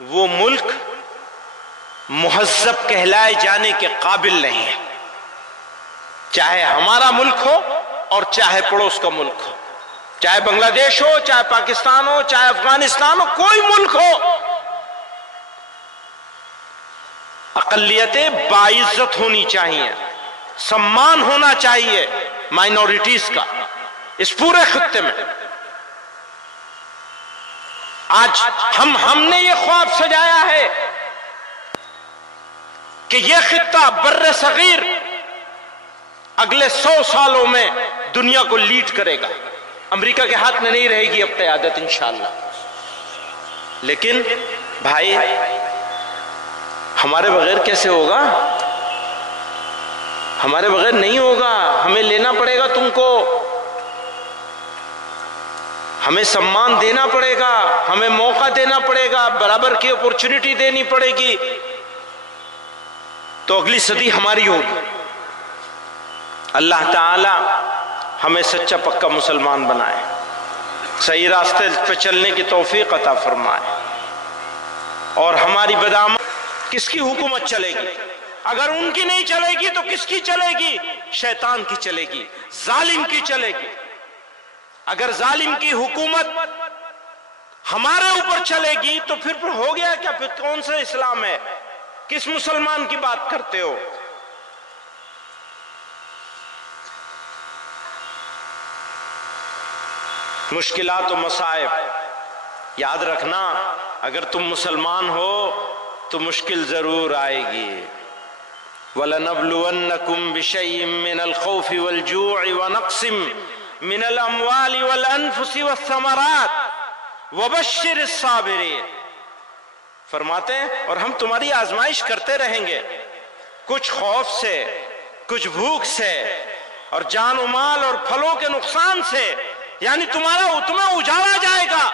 وہ ملک مہذب کہلائے جانے کے قابل نہیں ہے، چاہے ہمارا ملک ہو اور چاہے پڑوس کا ملک ہو، چاہے بنگلہ دیش ہو، چاہے پاکستان ہو، چاہے افغانستان ہو، کوئی ملک ہو۔ اقلیتیں باعزت ہونی چاہیے، سمان ہونا چاہیے مائنورٹیز کا اس پورے خطے میں۔ آج ہم نے یہ خواب سجایا ہے کہ یہ خطہ بر صغیر اگلے 100 سالوں میں دنیا کو لیڈ کرے گا، امریکہ کے ہاتھ میں نہیں رہے گی اب قیادت انشاءاللہ۔ لیکن بھائی ہمارے بغیر کیسے ہوگا؟ ہمارے بغیر نہیں ہوگا، ہمیں لینا پڑے گا تم کو، ہمیں سمان دینا پڑے گا، ہمیں موقع دینا پڑے گا، برابر کی اپورچونٹی دینی پڑے گی، تو اگلی صدی ہماری ہوگی۔ اللہ تعالی ہمیں سچا پکا مسلمان بنائے، صحیح راستے پہ چلنے کی توفیق عطا فرمائے، اور ہماری بدامن کس کی حکومت چلے گی؟ اگر ان کی نہیں چلے گی تو کس کی چلے گی؟ شیطان کی چلے گی، ظالم کی چلے گی۔ اگر ظالم کی حکومت ہمارے اوپر چلے گی تو پھر ہو گیا کیا؟ پھر کون سا اسلام ہے؟ کس مسلمان کی بات کرتے ہو؟ مشکلات و مصائب یاد رکھنا، اگر تم مسلمان ہو تو مشکل ضرور آئے گی۔ وَلَنَبْلُوَنَّكُمْ بِشَيْءٍ مِّنَ الْخَوْفِ وَالْجُوعِ وَنَقْصٍ مِّنَ الْأَمْوَالِ وَالْأَنفُسِ وَالثَّمَرَاتِ وَبَشِّرِ الصَّابِرِينَ۔ فرماتے ہیں اور ہم تمہاری آزمائش کرتے رہیں گے، کچھ خوف سے، کچھ بھوک سے، اور جان و مال اور پھلوں کے نقصان سے، یعنی تمہیں اجاڑا جائے گا۔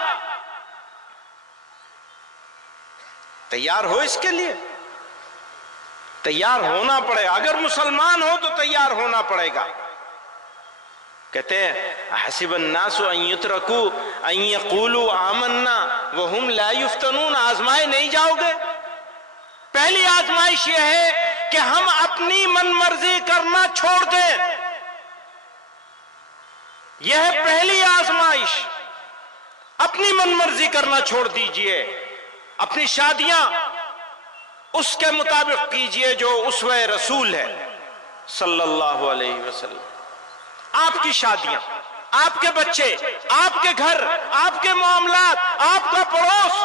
تیار ہو اس کے لیے؟ تیار ہونا پڑے گا، اگر مسلمان ہو تو تیار ہونا پڑے گا۔ کہتے ہیں حسب الناس ان یترکوا ان یقولوا آمنا وہم لا یفتنون، آزمائے نہیں جاؤ گے؟ پہلی آزمائش یہ ہے کہ ہم اپنی من مرضی کرنا چھوڑ دیں، یہ ہے پہلی آزمائش۔ اپنی من مرضی کرنا چھوڑ دیجئے، اپنی شادیاں اس کے مطابق کیجئے جو اسوہ رسول ہے صلی اللہ علیہ وسلم۔ آپ کی شادیاں، آپ کے بچے، آپ کے گھر، آپ کے معاملات، آپ کا پڑوس،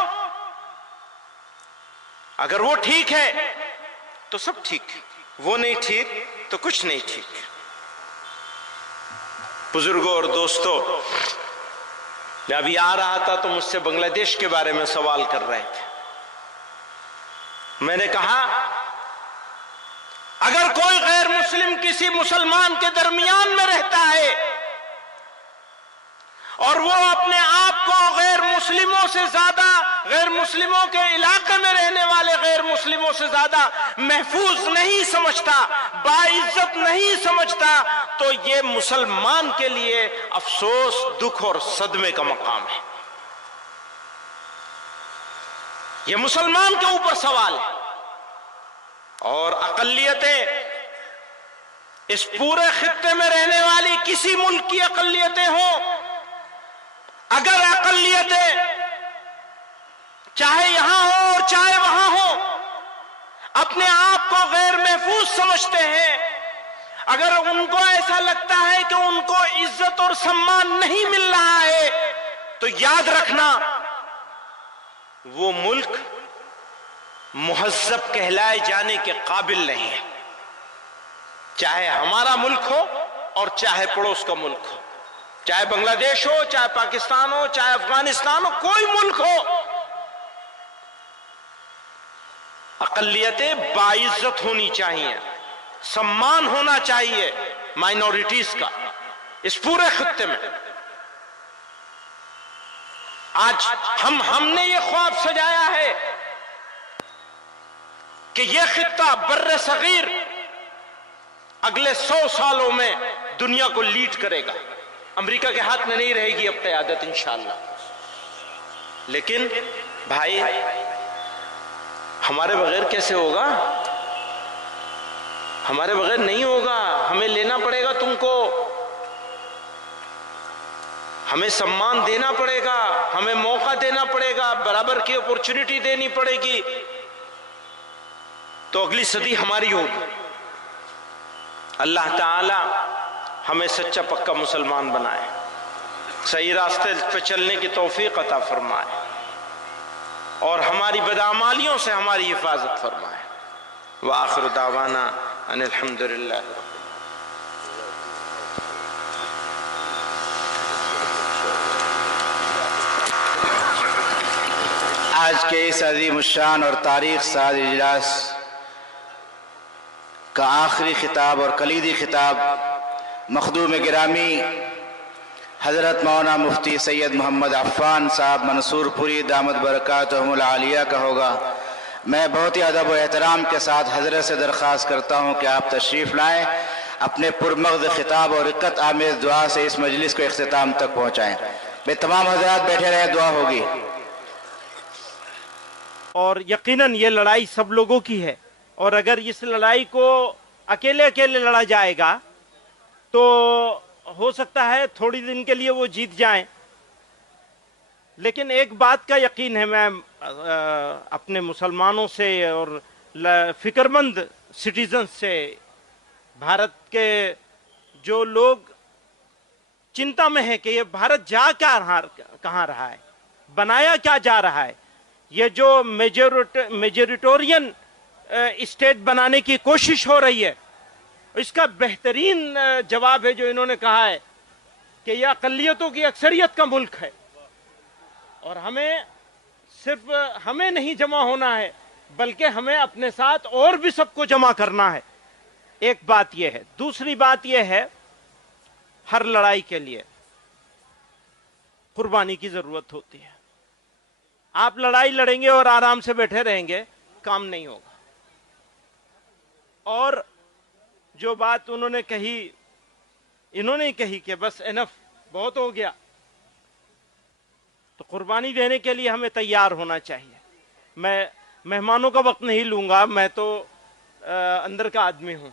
اگر وہ ٹھیک ہے تو سب ٹھیک، وہ نہیں ٹھیک تو کچھ نہیں ٹھیک۔ بزرگوں اور دوستوں، میں ابھی آ رہا تھا تو مجھ سے بنگلہ دیش کے بارے میں سوال کر رہے تھے۔ میں نے کہا اگر کوئی غیر مسلم کسی مسلمان کے درمیان میں رہتا ہے اور وہ اپنے آپ کو غیر مسلموں سے زیادہ، غیر مسلموں کے علاقے میں رہنے والے غیر مسلموں سے زیادہ محفوظ نہیں سمجھتا، باعزت نہیں سمجھتا، تو یہ مسلمان کے لیے افسوس، دکھ اور صدمے کا مقام ہے۔ یہ مسلمان کے اوپر سوال ہے۔ اور اقلیتیں، اس پورے خطے میں رہنے والی کسی ملک کی اقلیتیں ہوں، اگر اقلیتیں چاہے یہاں ہو اور چاہے وہاں ہو اپنے آپ کو غیر محفوظ سمجھتے ہیں، اگر ان کو ایسا لگتا ہے کہ ان کو عزت اور سمان نہیں مل رہا ہے، تو یاد رکھنا وہ ملک مہذب کہلائے جانے کے قابل نہیں ہے، چاہے ہمارا ملک ہو اور چاہے پڑوس کا ملک ہو، چاہے بنگلہ دیش ہو، چاہے پاکستان ہو، چاہے افغانستان ہو، کوئی ملک ہو۔ اقلیتیں باعزت ہونی چاہیے، سمان ہونا چاہیے مائنورٹیز کا اس پورے خطے میں۔ آج ہم نے یہ خواب سجایا ہے کہ یہ خطہ بر صغیر اگلے 100 سالوں میں دنیا کو لیڈ کرے گا، امریکہ کے ہاتھ میں نہیں رہے گی اب قیادت انشاءاللہ۔ لیکن بھائی ہمارے بغیر کیسے ہوگا؟ ہمارے بغیر نہیں ہوگا. ہمیں لینا پڑے گا تم کو، ہمیں سمان دینا پڑے گا، ہمیں موقع دینا پڑے گا، برابر کی اپورچونٹی دینی پڑے گی، تو اگلی صدی ہماری ہوگی. اللہ تعالی ہمیں سچا پکا مسلمان بنائے، صحیح راستے پہ چلنے کی توفیق عطا فرمائے، اور ہماری بدعمالیوں سے ہماری حفاظت فرمائے. وآخر دعوانا ان الحمدللہ. آج کے اس عظیم الشان اور تاریخ ساز اجلاس کا آخری خطاب اور کلیدی خطاب مخدوم گرامی حضرت مولانا مفتی سید محمد عفان صاحب منصور پوری دامت برکاتہم العالیہ کا ہوگا. میں بہت ہی ادب و احترام کے ساتھ حضرت سے درخواست کرتا ہوں کہ آپ تشریف لائیں، اپنے پرمغز خطاب اور رقت آمیز دعا سے اس مجلس کو اختتام تک پہنچائیں. میں تمام حضرات بیٹھے رہے، دعا ہوگی. اور یقیناً یہ لڑائی سب لوگوں کی ہے، اور اگر اس لڑائی کو اکیلے اکیلے لڑا جائے گا تو ہو سکتا ہے تھوڑی دن کے لیے وہ جیت جائیں. لیکن ایک بات کا یقین ہے، میں اپنے مسلمانوں سے اور فکر مند سٹیزن سے، بھارت کے جو لوگ چنتا میں ہیں کہ یہ بھارت جا کہاں رہا ہے، بنایا کیا جا رہا ہے، یہ جو میجورٹورین اسٹیٹ بنانے کی کوشش ہو رہی ہے، اس کا بہترین جواب ہے جو انہوں نے کہا ہے کہ یہ اقلیتوں کی اکثریت کا ملک ہے، اور صرف ہمیں نہیں جمع ہونا ہے بلکہ ہمیں اپنے ساتھ اور بھی سب کو جمع کرنا ہے. ایک بات یہ ہے. دوسری بات یہ ہے، ہر لڑائی کے لیے قربانی کی ضرورت ہوتی ہے. آپ لڑائی لڑیں گے اور آرام سے بیٹھے رہیں گے، کام نہیں ہوگا. اور جو بات انہوں نے کہی کہ بس انف، بہت ہو گیا، تو قربانی دینے کے لیے ہمیں تیار ہونا چاہیے. میں مہمانوں کا وقت نہیں لوں گا، میں تو اندر کا آدمی ہوں،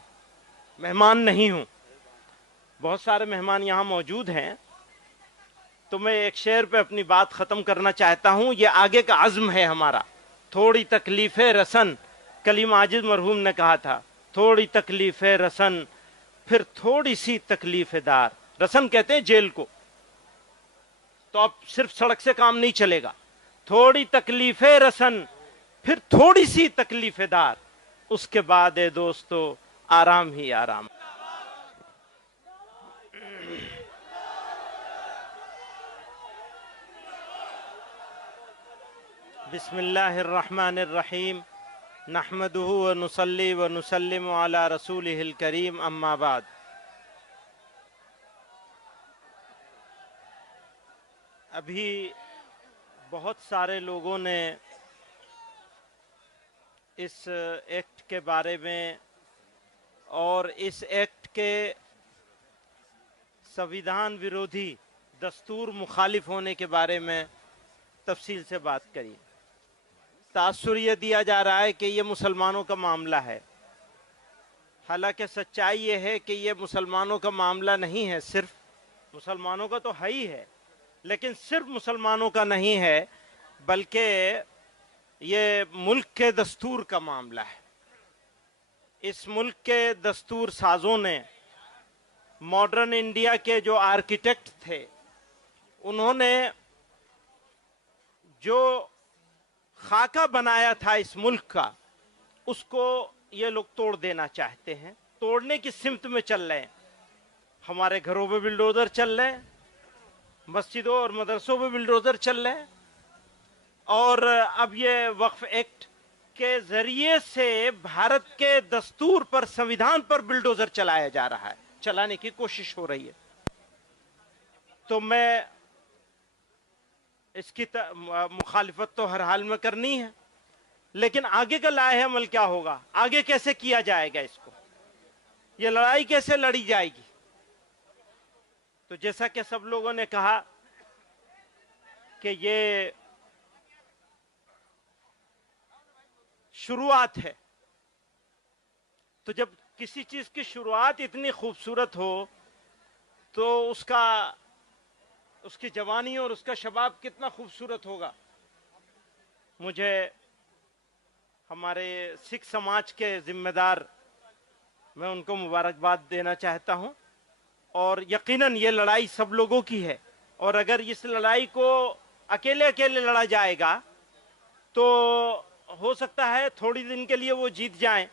مہمان نہیں ہوں. بہت سارے مہمان یہاں موجود ہیں، تو میں ایک شعر پہ اپنی بات ختم کرنا چاہتا ہوں. یہ آگے کا عزم ہے ہمارا. تھوڑی تکلیف رسن، کلیم عاجز مرحوم نے کہا تھا، تھوڑی تکلیف رسن پھر تھوڑی سی تکلیف دار. رسن کہتے ہیں جیل کو. تو اب صرف سڑک سے کام نہیں چلے گا. تھوڑی تکلیف رسن پھر تھوڑی سی تکلیف دار، اس کے بعد دوستو آرام ہی آرام. بسم اللہ الرحمن الرحیم، نحمدہ ونصلی ونسلم علی رسولہ الکریم، اما بعد. ابھی بہت سارے لوگوں نے اس ایکٹ کے بارے میں اور اس ایکٹ کے سویدھان ویرودھی، دستور مخالف ہونے کے بارے میں تفصیل سے بات کری. تاثر یہ دیا جا رہا ہے کہ یہ مسلمانوں کا معاملہ ہے. حالانکہ سچائی یہ ہے کہ یہ مسلمانوں کا معاملہ نہیں ہے، صرف مسلمانوں کا تو ہے ہی ہے، لیکن صرف مسلمانوں کا نہیں ہے بلکہ یہ ملک کے دستور کا معاملہ ہے. اس ملک کے دستور سازوں نے، ماڈرن انڈیا کے جو آرکیٹیکٹ تھے، انہوں نے جو خاکہ بنایا تھا اس ملک کا، اس کو یہ لوگ توڑ دینا چاہتے ہیں، توڑنے کی سمت میں چل رہے ہیں. ہمارے گھروں پہ بلڈوزر چل رہے ہیں، مسجدوں اور مدرسوں پہ بلڈوزر چل رہے ہیں، اور اب یہ وقف ایکٹ کے ذریعے سے بھارت کے دستور پر، سنویدھان پر بلڈوزر چلایا جا رہا ہے، چلانے کی کوشش ہو رہی ہے. تو میں اس کی مخالفت تو ہر حال میں کرنی ہے، لیکن آگے کا لائحہ عمل کیا ہوگا، آگے کیسے کیا جائے گا، اس کو یہ لڑائی کیسے لڑی جائے گی. تو جیسا کہ سب لوگوں نے کہا کہ یہ شروعات ہے. تو جب کسی چیز کی شروعات اتنی خوبصورت ہو تو اس کی جوانی اور اس کا شباب کتنا خوبصورت ہوگا. مجھے ہمارے سکھ سماج کے ذمہ دار، میں ان کو مبارکباد دینا چاہتا ہوں، اور یقیناً یہ لڑائی سب لوگوں کی ہے، اور اگر اس لڑائی کو اکیلے اکیلے لڑا جائے گا تو ہو سکتا ہے تھوڑی دن کے لیے وہ جیت جائیں.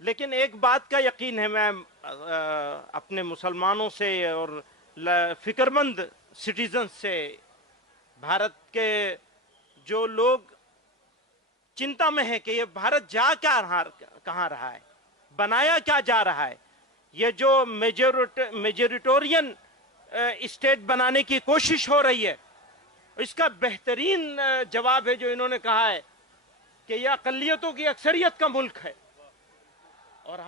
لیکن ایک بات کا یقین ہے، میں اپنے مسلمانوں سے اور فکر مند سٹیزن سے، بھارت کے جو لوگ چنتا میں ہیں کہ یہ بھارت جا کہاں رہا ہے، بنایا کیا جا رہا ہے، یہ جو میجورٹورین اسٹیٹ بنانے کی کوشش ہو رہی ہے، اس کا بہترین جواب ہے جو انہوں نے کہا ہے کہ یہ اقلیتوں کی اکثریت کا ملک ہے، اور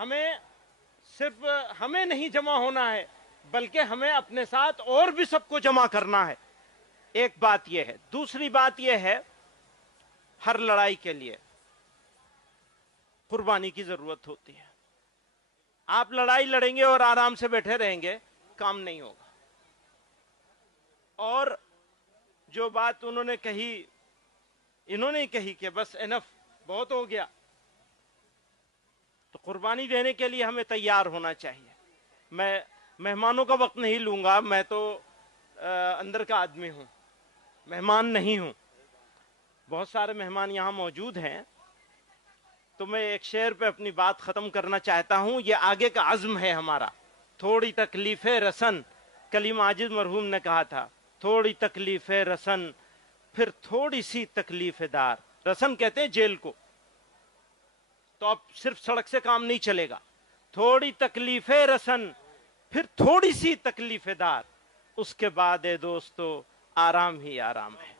صرف ہمیں نہیں جمع ہونا ہے بلکہ ہمیں اپنے ساتھ اور بھی سب کو جمع کرنا ہے. ایک بات یہ ہے. دوسری بات یہ ہے، ہر لڑائی کے لیے قربانی کی ضرورت ہوتی ہے. آپ لڑائی لڑیں گے اور آرام سے بیٹھے رہیں گے، کام نہیں ہوگا. اور جو بات انہوں نے کہی کہ بس انف، بہت ہو گیا، تو قربانی دینے کے لیے ہمیں تیار ہونا چاہیے. میں مہمانوں کا وقت نہیں لوں گا، میں تو اندر کا آدمی ہوں، مہمان نہیں ہوں. بہت سارے مہمان یہاں موجود ہیں، تو میں ایک شعر پہ اپنی بات ختم کرنا چاہتا ہوں. یہ آگے کا عزم ہے ہمارا. تھوڑی تکلیف رسن، کلیم عاجز مرحوم نے کہا تھا، تھوڑی تکلیف رسن پھر تھوڑی سی تکلیف دار. رسن کہتے ہیں جیل کو. تو اب صرف سڑک سے کام نہیں چلے گا. تھوڑی تکلیف رسن پھر تھوڑی سی تکلیف دار، اس کے بعد دوستو آرام ہی آرام ہے.